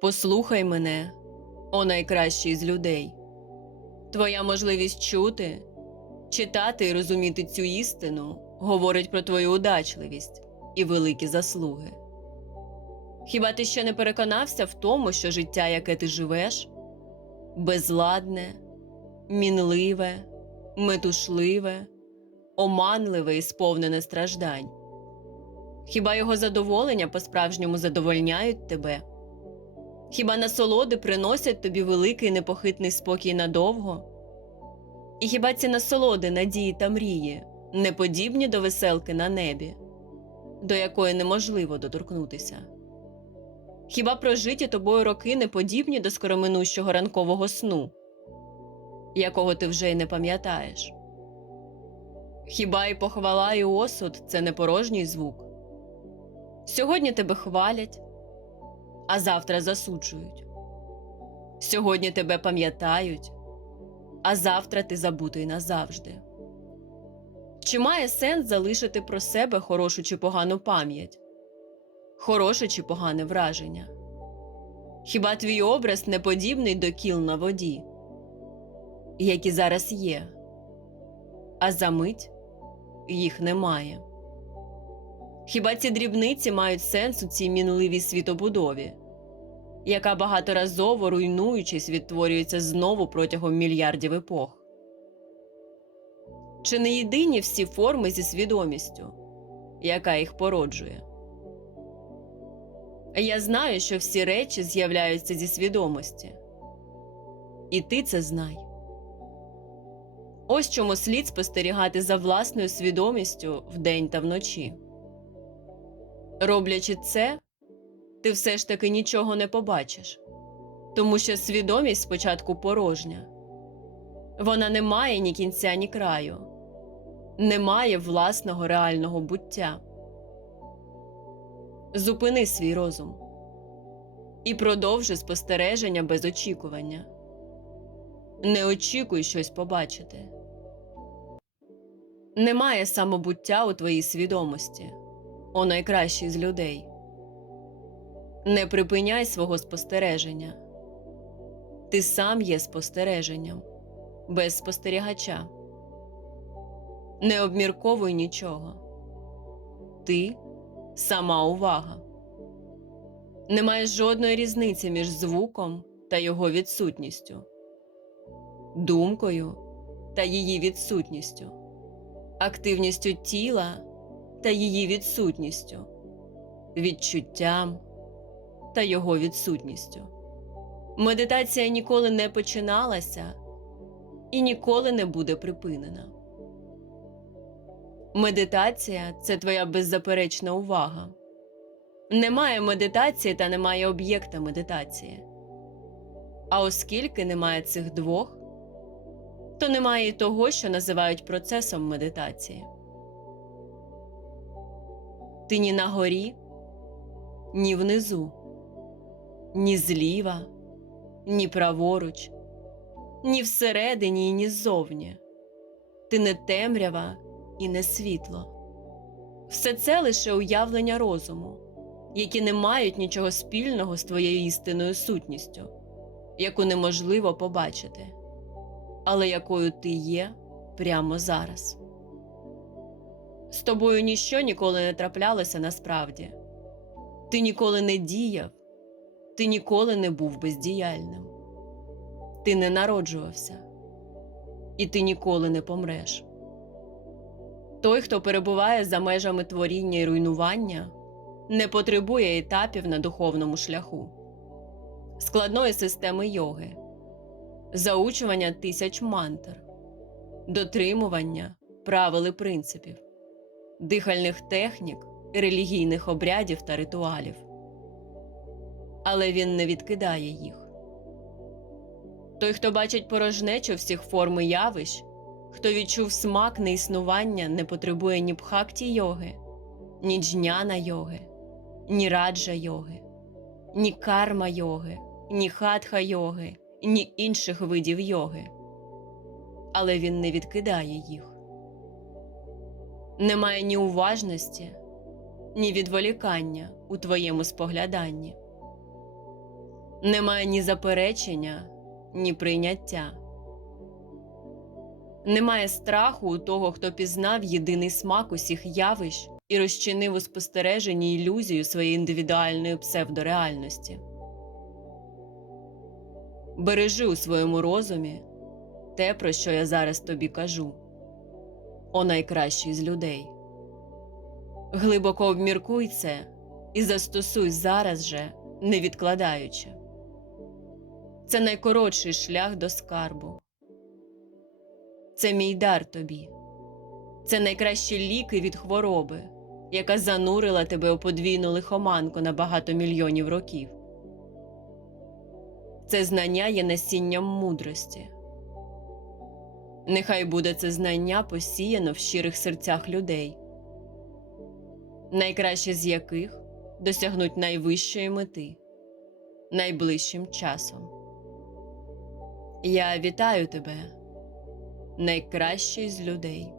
Послухай мене, о найкращий з людей. Твоя можливість чути, читати і розуміти цю істину говорить про твою удачливість і великі заслуги. Хіба ти ще не переконався в тому, що життя, яке ти живеш, безладне, мінливе, метушливе, оманливе і сповнене страждань? Хіба його задоволення по-справжньому задовольняють тебе? Хіба насолоди приносять тобі великий непохитний спокій надовго? І хіба ці насолоди, надії та мрії не подібні до веселки на небі, до якої неможливо доторкнутися? Хіба прожиті тобою роки не подібні до скороминущого ранкового сну, якого ти вже й не пам'ятаєш? Хіба і похвала, і осуд це не порожній звук? Сьогодні тебе хвалять, а завтра засуджують. Сьогодні тебе пам'ятають, а завтра ти забутий назавжди. Чи має сенс залишити про себе хорошу чи погану пам'ять, хороше чи погане враження? Хіба твій образ не подібний до кіл на воді, які зараз є, а за мить їх немає? Хіба ці дрібниці мають сенс у цій мінливій світобудові, яка багаторазово руйнуючись відтворюється знову протягом мільярдів епох? Чи не єдині всі форми зі свідомістю, яка їх породжує? Я знаю, що всі речі з'являються зі свідомості, і ти це знай. Ось чому слід спостерігати за власною свідомістю вдень та вночі. Роблячи це, ти все ж таки нічого не побачиш, тому що свідомість спочатку порожня. Вона не має ні кінця, ні краю, не має власного реального буття. Зупини свій розум і продовжуй спостереження без очікування. Не очікуй щось побачити. Немає самобуття у твоїй свідомості о найкращий з людей. Не припиняй свого спостереження. Ти сам є спостереженням, без спостерігача. Не обмірковуй нічого. Ти сама увага. Немає жодної різниці між звуком та його відсутністю, думкою та її відсутністю, активністю тіла та її відсутністю, відчуттям та його відсутністю. Медитація ніколи не починалася і ніколи не буде припинена. Медитація це твоя беззаперечна увага. Немає медитації та немає об'єкта медитації. А оскільки немає цих двох, то немає і того, що називають процесом медитації. Ти ні на горі, ні внизу, ні зліва, ні праворуч, ні всередині, і ні ззовні. Ти не темрява і не світло. Все це лише уявлення розуму, які не мають нічого спільного з твоєю істинною сутністю, яку неможливо побачити, але якою ти є прямо зараз. З тобою ніщо ніколи не траплялося насправді. Ти ніколи не діяв, ти ніколи не був бездіяльним. Ти не народжувався, і ти ніколи не помреш. Той, хто перебуває за межами творіння і руйнування, не потребує етапів на духовному шляху, складної системи йоги, заучування тисяч мантр, дотримування правил і принципів дихальних технік, релігійних обрядів та ритуалів. Але він не відкидає їх. Той, хто бачить порожнечу всіх форм і явищ, хто відчув смак неіснування, не потребує ні бхакті йоги, ні джняна йоги, ні раджа йоги, ні карма йоги, ні хатха йоги, ні інших видів йоги. Але він не відкидає їх немає ні уважності, ні відволікання у твоєму спогляданні. Немає ні заперечення, ні прийняття. Немає страху у того, хто пізнав єдиний смак усіх явищ і розчинив у спостереженні ілюзію своєї індивідуальної псевдореальності. Бережи у своєму розумі те, про що я зараз тобі кажу, о найкращий з людей. Глибоко обміркуй це і застосуй зараз же, не відкладаючи. Це найкоротший шлях до скарбу. Це мій дар тобі. Це найкращі ліки від хвороби, яка занурила тебе у подвійну лихоманку на багато мільйонів років. Це знання є насінням мудрості. Нехай буде це знання посіяно в щирих серцях людей, найкраще з яких досягнуть найвищої мети найближчим часом. Я вітаю тебе, найкращий з людей.